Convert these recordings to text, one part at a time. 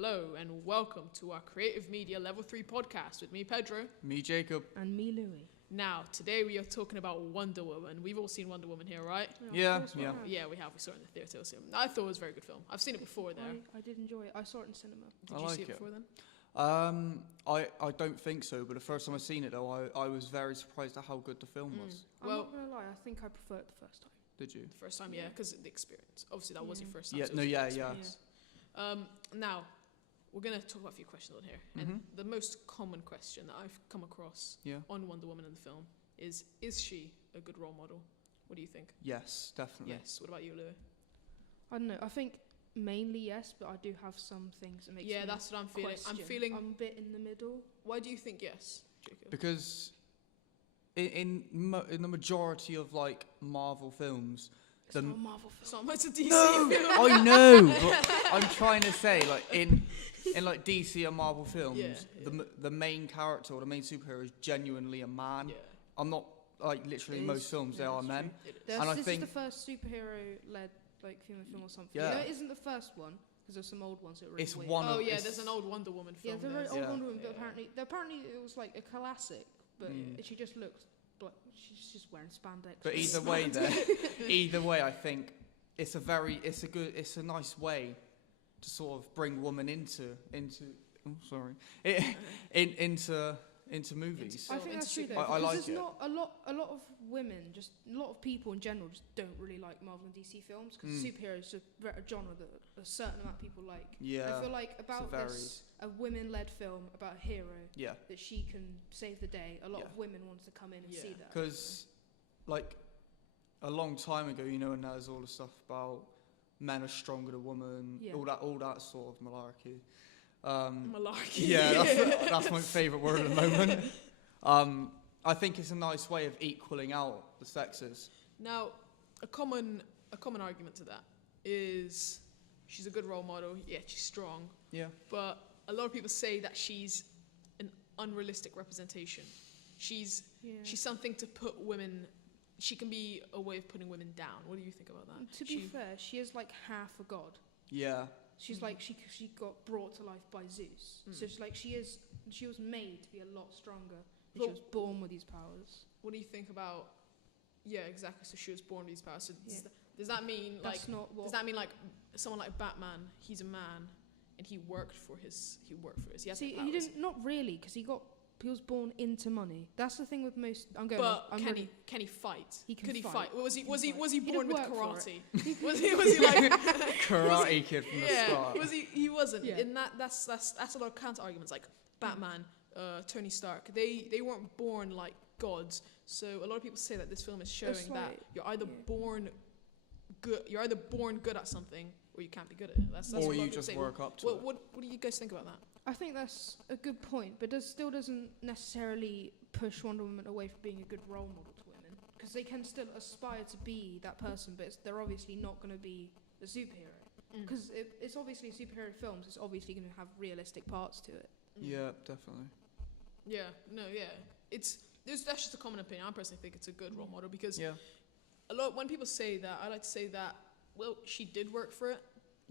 Hello and welcome to our Creative Media Level 3 podcast with me, Pedro. Me, Jacob. And me, Louis. Now, today we are talking about Wonder Woman. We've all seen Wonder Woman here, right? Yeah, of course we yeah. have. Yeah, we have. We saw it in the theatre. I thought it was a very good film. I've seen it before there. I did enjoy it. I saw it in cinema. Did I you like see it it. before then? I don't think so, but the first time I seen it though, I was very surprised at how good the film was. I'm Well, not going to lie, I think I prefer it the first time. Did you? the first time, yeah, because the experience. Obviously, that was your Yeah. first time. Yeah, so it no, was a yeah, good yeah. experience. Now, we're going to talk about a few questions on here. And Mhm. the most common question that I've come across Yeah. on Wonder Woman in the film is she a good role model? What do you think? Yes, definitely. Yes. What about you, Louis? I don't know. I think mainly yes, but I do have some things that makes Yeah, me that's what I'm feeling. question. I'm a bit in the middle. Why do you think yes, Jacob? Because in the majority of like Marvel films, It's The- not a Marvel It's film. not much a DC no, film. I know, but I'm trying to say like in like DC and Marvel films, Yeah, the main character or the main superhero is genuinely a man. Yeah, I'm not like literally It in most is. films they Yeah, are that's men. it is. This And I is think- the first superhero-led like female film or something. Yeah. No, it isn't the first one because there's some old ones that are really It's weird. one Oh of yeah, it's- there's an old Wonder Woman Yeah, film. the very there's- old Yeah. Wonder Woman. Yeah. But apparently it was like a classic, but Mm. she just looks. She's just wearing spandex. But either way, either way, I think it's a nice way to sort of bring women into into movies. I film, think into that's true though. superhero. I Because like there's it. not a lot of women, just a lot of people in general, just don't really like Marvel and DC films because Mm. superheroes are a genre that a certain amount of people like. Yeah, I feel like about varied. this, a women-led film about a hero yeah, that she can save the day. A lot Yeah. of women want to come in and Yeah. see that. because like a long time ago, and there's all the stuff about men are stronger than women, Yeah. all that sort of malarkey. Malarkey. Yeah, that's my favourite word at the moment. I think it's a nice way of equaling out the sexes. Now, a common argument to that is she's a good role model. Yeah, she's strong, Yeah, but a lot of people say that she's an unrealistic representation. She's something to put women. She can be a way of putting women down. What do you think about that? To be fair, she is like half a god. yeah, She's like she got brought to life by Zeus. So she's like she was made to be a lot stronger. And she Well- was born with these powers. What do you think about? Yeah, exactly. So she was born with these powers. So Yeah. does that mean like? That's not what. Does that mean like someone like Batman? He's a man, and he worked for his. He has See, the he powers. didn't. Not really, because he was born into money. That's the thing with most. I'm going. But I'm can he fight? He can Could he fight. fight? Was he He was can he fight. was he He born with didn't work for karate? was he like Karate Kid from the yeah? start. Was he wasn't. Yeah. And that's a lot of counter arguments like Batman, Tony Stark. They weren't born like gods. So a lot of people say that this film is showing It's that like- you're either yeah. born good. You're either born good at something or you can't be good at it. That's Or what a lot you of people just say. work up to What, it. what do you guys think about that? I think that's a good point, but still doesn't necessarily push Wonder Woman away from being a good role model to women, because they can still aspire to be that person, but they're obviously not going to be the superhero. Because it's obviously superhero films. It's obviously going to have realistic parts to it. Yeah, definitely. Yeah, no, yeah. That's just a common opinion. I personally think it's a good role model because Yeah, a lot when people say that, I like to say that she did work for it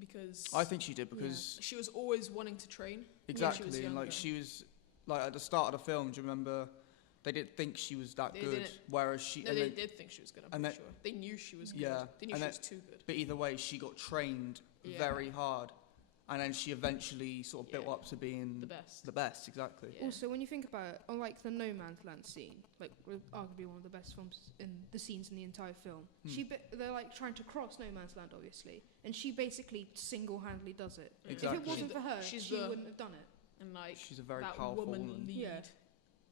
because I think she did because she was always wanting to train. exactly, and younger. like she was like at the start of the film. Do you remember? They didn't think she was that They good, didn't. whereas she. No, and they then- did think she was good. I'm and pretty then- sure they knew she was good. Yeah, They knew and she then- was too good. But either way, she got trained Yeah. very hard, and then she eventually sort of built Yeah. up to being The best. the best. Exactly. Yeah. Also, when you think about it, on like the No Man's Land scene, like arguably one of the best films in the scenes in the entire film, they're like trying to cross No Man's Land, obviously, and she basically single-handedly does it. Exactly. If it wasn't She's for her, she's she the- wouldn't have done it. And like She's a very that powerful woman woman. lead Yeah.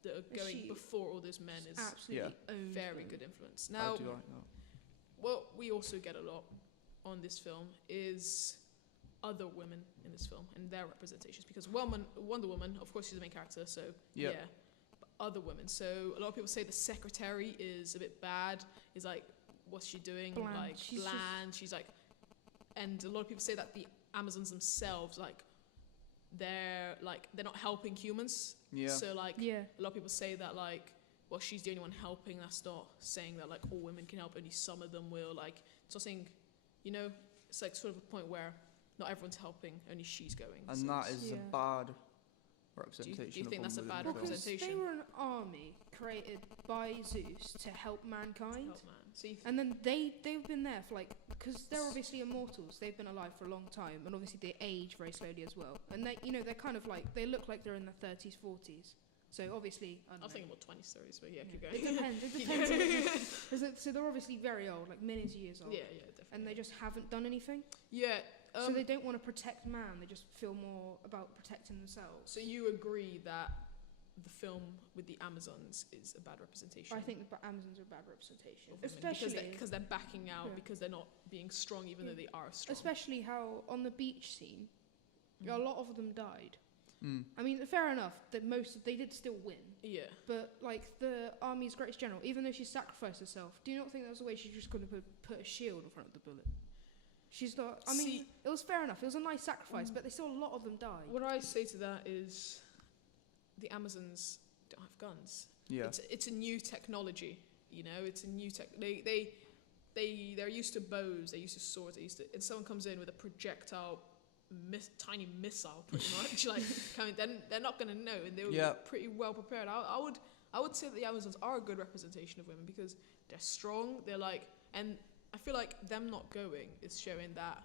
that are going She before all those men is Absolutely, owns very them. good influence. I Now, do like that. what we also get a lot on this film is other women in this film and their representations. Because Wonder Woman, of course, she's the main character, so Yep. yeah. But other women. So a lot of people say the secretary is a bit bad. Is like, what's she doing? Bland. Like She's bland. She's like, and a lot of people say that the Amazons themselves, like, they're not helping humans. Yeah. So like, Yeah. a lot of people say that like, well, she's the only one helping. That's not saying that like all women can help. Only some of them will. Like, it's not saying, it's like sort of a point where not everyone's helping, only she's going. And so that it's- is a Yeah. bad do representation. you of think that's a women bad within Because film. they representation? were an army created by Zeus to help mankind. Oh, man. So you And then they've been there for like, because they're obviously immortals. They've been alive for a long time, and obviously they age very slowly as well. And they, they're kind of like, they look like they're in their 30s, 40s. So obviously, I I don't was know. thinking about 20s, 30s, but yeah, keep It going. depends. It depends. on the- so they're obviously very old, like millions of years old. Yeah, definitely. And they just haven't done anything. Yeah. So they don't want to protect man. They just feel more about protecting themselves. So you agree that the film with the Amazons is a bad representation? I think the Amazons are a bad representation, of women especially because they're backing out, Yeah. because they're not being strong, even Yeah. though they are strong. especially how on the beach scene, Mm. a lot of them died. Mm. I mean, fair enough that they did still win, Yeah. but like the army's greatest general, even though she sacrificed herself, do you not think that was the way she just could have put a shield in front of the bullet? She's not. I mean, See- it was fair enough. It was a nice sacrifice, but they still a lot of them died. What I say to that is, the Amazons don't have guns. Yeah. It's a new technology. It's a new tech. They're used to bows. They're used to swords. And someone comes in with a projectile, tiny missile, pretty much. Like coming, then they're not going to know, and they will Yeah. be pretty well prepared. I would say that the Amazons are a good representation of women because they're strong. They're like, and I feel like them not going is showing that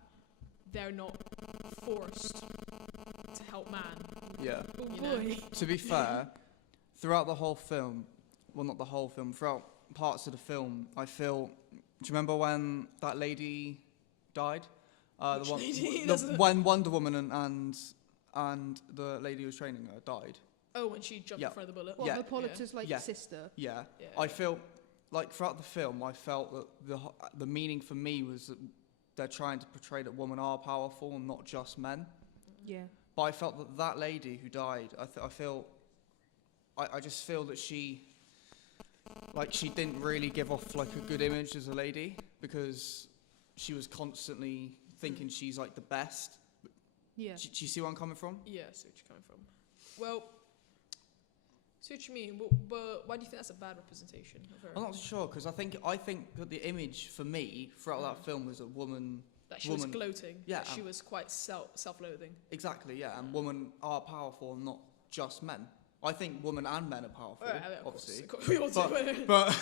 they're not forced to help man. Yeah. Oh You know? boy. To be fair, throughout the whole film, well, not the whole film, throughout parts of the film, I feel. Do you remember when that lady died? Which lady? Doesn't- When Wonder Woman and the lady who was training her died. Oh, when she jumped Yeah. in front of the bullet. Well, Yeah. Hippolyta's like Yeah. sister. Yeah. Yeah, I feel like throughout the film, I felt that the meaning for me was that they're trying to portray that women are powerful and not just men. Yeah. But I felt that that lady who died, I just feel that she didn't really give off like a good image as a lady because she was constantly thinking she's like the best. Yeah. Do you see where I'm coming from? Yeah, I see what you're coming from. Well, see what you mean, but why do you think that's a bad representation of her? I'm not sure because I think that the image for me throughout that film was a woman. That she was woman- gloating. Yeah, That she was quite self-loathing. Exactly, yeah, and women are powerful, not just men. I think women and men are powerful, Of obviously. course, we all do. But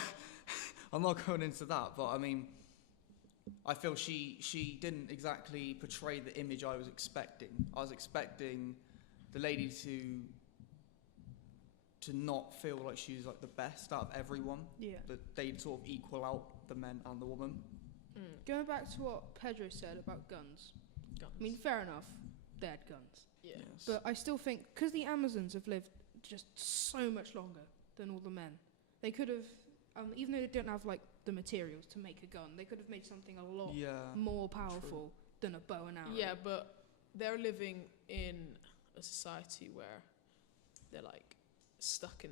I'm not going into that. But I mean, I feel she didn't exactly portray the image I was expecting. I was expecting the lady to not feel like she was like the best out of everyone. Yeah. That they'd sort of equal out the men and the woman. Mm. Going back to what Pedro said about guns. Guns. I mean, fair enough. They had guns. yeah. Yes. But I still think, because the Amazons have lived just so much longer than all the men, they could have, even though they don't have like the materials to make a gun, they could have made something a lot yeah. more powerful than a bow and arrow. Yeah, but they're living in a society where they're like stuck in.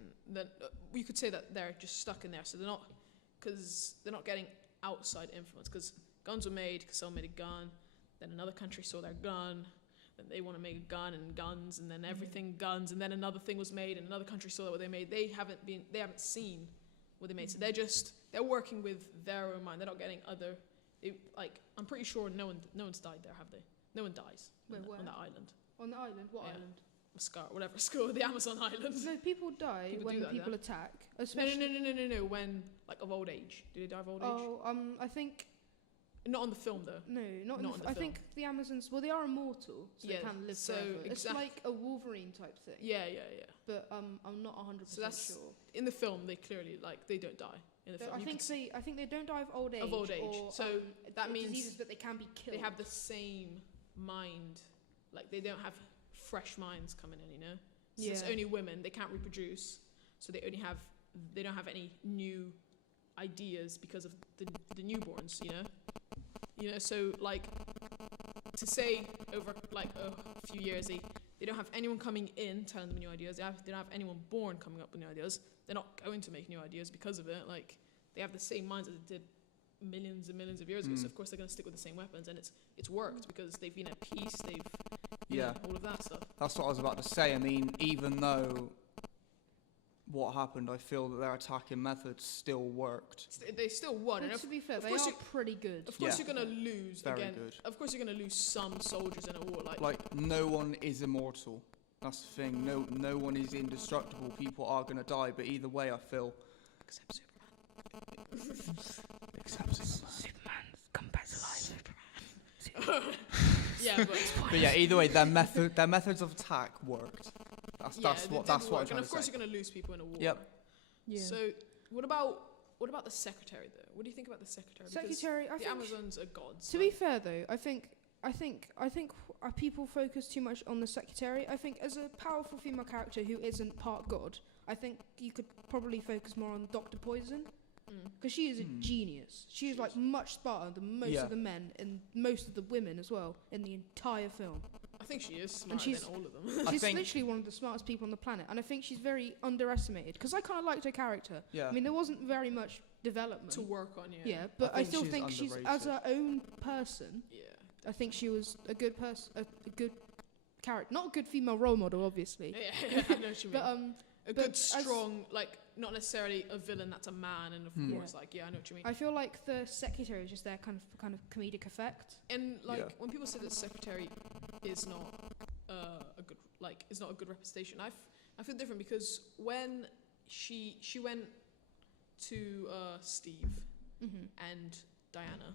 We could say that they're just stuck in there, so they're not getting outside influence. Because guns were made because someone made a gun, then another country saw their gun, then they want to make a gun and guns, and then everything guns, and then another thing was made, and another country saw what they made. They haven't seen what they made, so they're working with their own mind. They're not getting other. I'm pretty sure no one's died there, have they? No one dies Wait, where? on that island. On the island? What Yeah. island? Whatever school, the Amazon island. No, people die People when do that, people yeah. attack. No, Especially no. When of old age, do they die of old age? Oh, I think Not on the film though. no, not, Not in in the the I think the Amazons. Well, they are immortal, so Yeah, they can live so forever. It's exact- like a Wolverine type thing. Yeah. But I'm not 100% So that's sure. In the film, they clearly they don't die. In the film, I You think can I think they don't die of old age. Of old age. Or, So that means diseases, but they can be killed. they have the same mind. Like they don't have fresh minds coming in. So it's Yeah. only women. They can't reproduce, so they don't have any new ideas because of the newborns. So to say over a few years they don't have anyone coming in telling them new ideas. They don't have anyone born coming up with new ideas. They're not going to make new ideas because of it. Like they have the same minds as they did millions and millions of years ago. So of course they're going to stick with the same weapons, and it's worked because they've been at peace. They've Yeah. all of that stuff. That's what I was about to say. I mean, even though what happened, I feel that their attacking methods still worked. They still won, and But to be fair, of they course are pretty good. of course Yeah. you're gonna lose Very again. good. Of course you're gonna lose some soldiers in a war. Like, no one is immortal. That's the thing. No one is indestructible. People are gonna die, but either way, I feel. except Superman. Except Superman, come back to life. Yeah, but But yeah, either way, their methods of attack worked. That's they what did I'm work. trying And to of course say. you're gonna lose people in a war. Yep. Yeah. So what about the secretary though? What do you think about the secretary? Because Secretary, I the think. Amazons are gods. To be fair though, I think people focus too much on the secretary. I think as a powerful female character who isn't part god, I think you could probably focus more on Dr. Poison because she is a genius. She is like much smarter than most Yeah. of the men and most of the women as well in the entire film. I think she is smarter she's- than all of them. I She's think- literally one of the smartest people on the planet, and I think she's very underestimated because I kind of liked her character. Yeah. I mean, there wasn't very much development. to work on, yeah, but I, think still she's think she's as underrated. her own person. Yeah. I think she was a good person, a good character, not a good female role model, obviously. Yeah, I know what you mean. But a but good, as- strong, like, not necessarily a villain that's a man, and of course, like, yeah, I know what you mean. I feel like the secretary is just there kind of comedic effect. And like, Yeah. when people say that secretary is not a good, like, is not a good representation, I feel different because when she went to Steve and Diana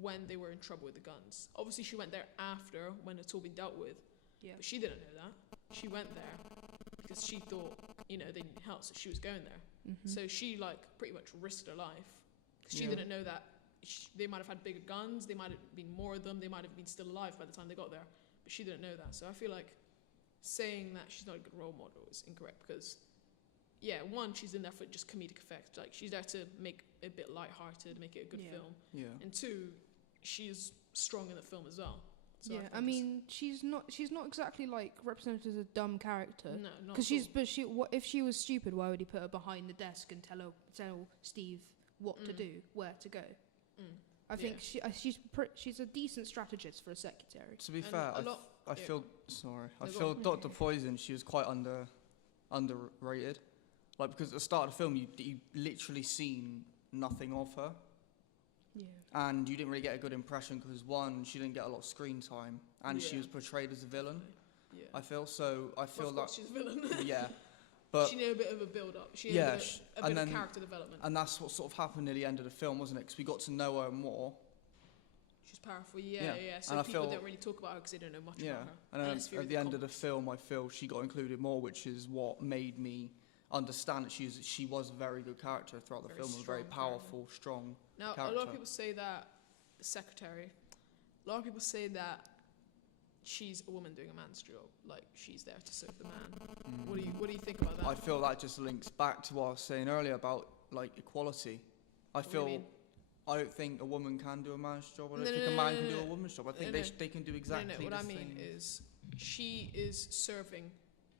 when they were in trouble with the guns. Obviously, she went there after when it's all been dealt with. Yeah. But she didn't know that. She went there because she thought, they needed help, so she was going there. So she, like, pretty much risked her life. Because she Yeah. didn't know that they might have had bigger guns, they might have been more of them, they might have been still alive by the time they got there. But she didn't know that. So I feel like saying that she's not a good role model is incorrect because, yeah, one, she's in there for just comedic effect. Like, she's there to make it a bit lighthearted, make it a good Yeah. film. Yeah. And two, she's strong in the film as well. So yeah, think I mean, she's not exactly like represented as a dumb character. no, not Because at all. if she was stupid, why would he put her behind the desk and tell Steve what to do, where to go? I think she's a decent strategist for a secretary. To be And fair, a lot- I yeah. feel sorry. I No, go feel on. Dr. Poison. She was quite underrated. Like, because at the start of the film, you literally seen nothing of her, Yeah. and you didn't really get a good impression because one, she didn't get a lot of screen time, and she Yeah. was portrayed as a villain. Yeah. I feel so. I Well, feel of that. course she's a villain. Yeah, but she knew a bit of a build-up. She knew Yeah, a sh- bit and of then- character development. and that's what sort of happened near the end of the film, wasn't it? Because we got to know her more. She's powerful, yeah. Yeah. So And I people feel- don't really talk about her because they don't know much Yeah, about her. and then unless you at read the end of the comics. film, I feel she got included more, which is what made me understand that she was a very good character throughout the Very film, a very strong powerful, strong. Now, a lot character. of people say that the secretary, a lot of people say that she's a woman doing a man's job. Like, she's there to serve the man. What do you think about that? I feel that just links back to what I was saying earlier about like equality. I What do you feel mean? I don't think a woman can do a man's job. I don't No, think no, a no, man no, can no, do a no. woman's job. I think No, they no. they can do exactly no, what the I mean same. is she is serving.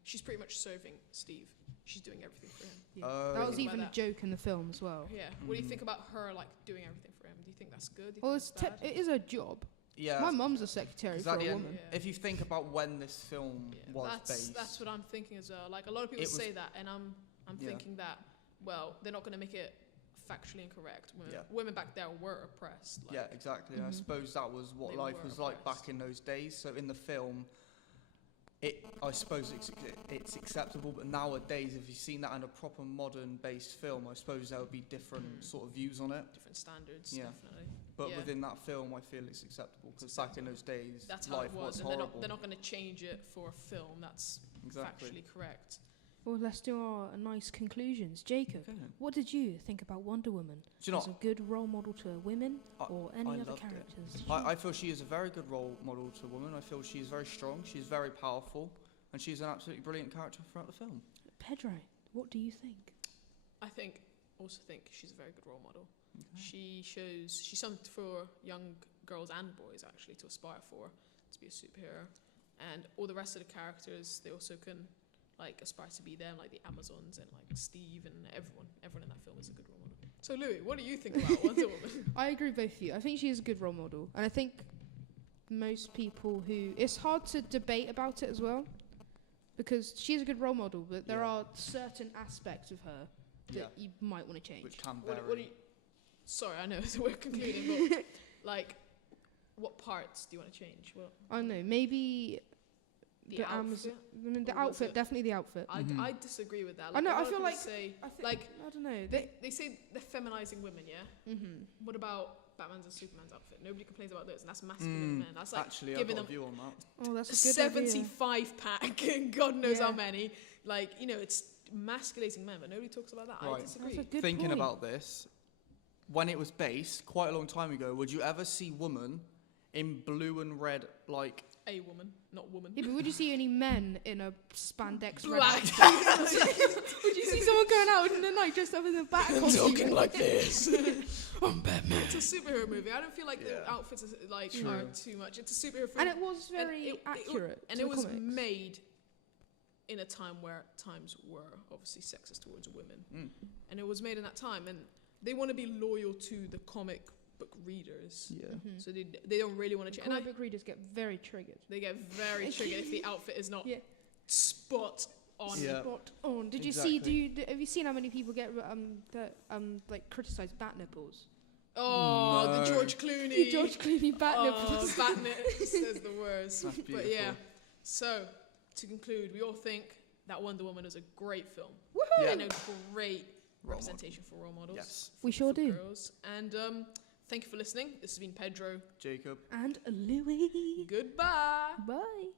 She's pretty much serving Steve. She's doing everything for him. Yeah. Oh. That was Think about even a that. joke in the film as well. Yeah. What do you think about her, like, doing everything for him? Do you think that's good? Do you Well, think it's that's bad? it is a job. Yeah. My mum's a secretary 'cause for at a the end- woman. Yeah. If you think about when this film Yeah, was based, that's what I'm thinking as well. Like, a lot of people It was- say that, and I'm Yeah. thinking that, well, they're not going to make it factually incorrect. Yeah. Women back there were oppressed. Like, yeah, exactly. I suppose that was what They life were was like oppressed. back in those days. So in the film, I suppose it's acceptable, but nowadays, if you've seen that in a proper modern-based film, I suppose there would be different sort of views on it. different standards, Yeah. definitely. But Yeah. within that film, I feel it's acceptable because back in those days, That's how life it was, and horrible. they're not going to change it for a film. That's Exactly. factually correct. Well, let's do our nice conclusions. Jacob, Okay then. what did you think about Wonder Woman? Do you know As a good role model to women or any I other loved it. characters? I feel she is a very good role model to a woman. I feel she's very strong, she's very powerful, and she's an absolutely brilliant character throughout the film. Pedro, what do you think? I also think she's a very good role model. She's something for young girls and boys actually to aspire for, to be a superhero. And all the rest of the characters, they also can like aspire to be them, like the Amazons and like Steve and everyone in that film is a good role model. So Louis, what do you think about Wonder Woman? I agree with both of you. I think she is a good role model. And I think most people it's hard to debate about it as well. because she's a good role model, but there Yeah. are certain aspects of her that Yeah. you might want to change. Which can vary. What do you, sorry, I know we're concluding, but like, what parts do you want to change? What I don't know, maybe the the Amazon. outfit? I mean, the Or was outfit, it- definitely the outfit. Mhm. I disagree with that. I know, a I lot of feel people like- say, I think, like, I don't know. they say they're feminizing women, yeah. Mm-hmm. What about Batman's and Superman's outfit? Nobody complains about those, and that's masculine Mm, men. That's like Actually, I've giving got a them view on that. Oh, that's a good idea. 75 pack, God knows how Yeah. many. Like, you know, it's masculating men, but nobody talks about that. I Right. disagree. That's a good Thinking point. about this, when it was based quite a long time ago, would you ever see woman in blue and red, like A woman, not woman. Yeah, but would you see any men in a spandex red Black. outfit? Would you see someone going out in the night dressed up in a bat costume? like this. I'm Batman. It's a superhero movie. I don't feel like the Yeah. outfits are, like True. are too much. It's a superhero film. And it was very accurate. and to it the was comics. made in a time where times were obviously sexist towards women, Mm. and it was made in that time, and they want to be loyal to the comic book readers, yeah. Mhm. so they don't really want to change. Comic book readers get very triggered. They get very triggered if the outfit is not Yeah. spot on. Yeah. Spot on. Did you Exactly. see? Have you seen how many people get that like criticize bat nipples? Oh, the No. George Clooney. George Clooney bat Oh, nipples. bat nips is the worst. That's But beautiful. yeah. So to conclude, we all think that Wonder Woman is a great film Yeah. and a great Role representation for role models. Yes. We sure for do. Girls. And thank you for listening. This has been Pedro. Jacob. And Louis. Goodbye. Bye.